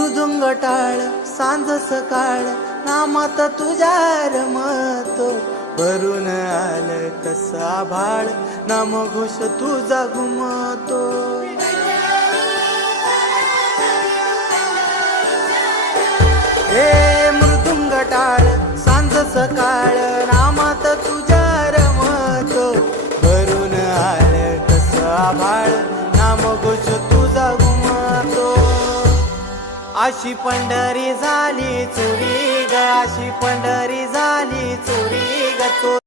मृदुंग टाळ सांज सकाळ नामात तुझ्या रमतो भरून आलं कसं आभाळ नामघोष तुझा घुमतो हे मृदुंग टाळ सांज सकाळ नामात तुझ्या रमतो भरून आलं कसं आभाळ नामघोष तुझा घुमतो अशी पंढरी झाली चोरी ग अशी पंढरी झाली चोरी ग चोर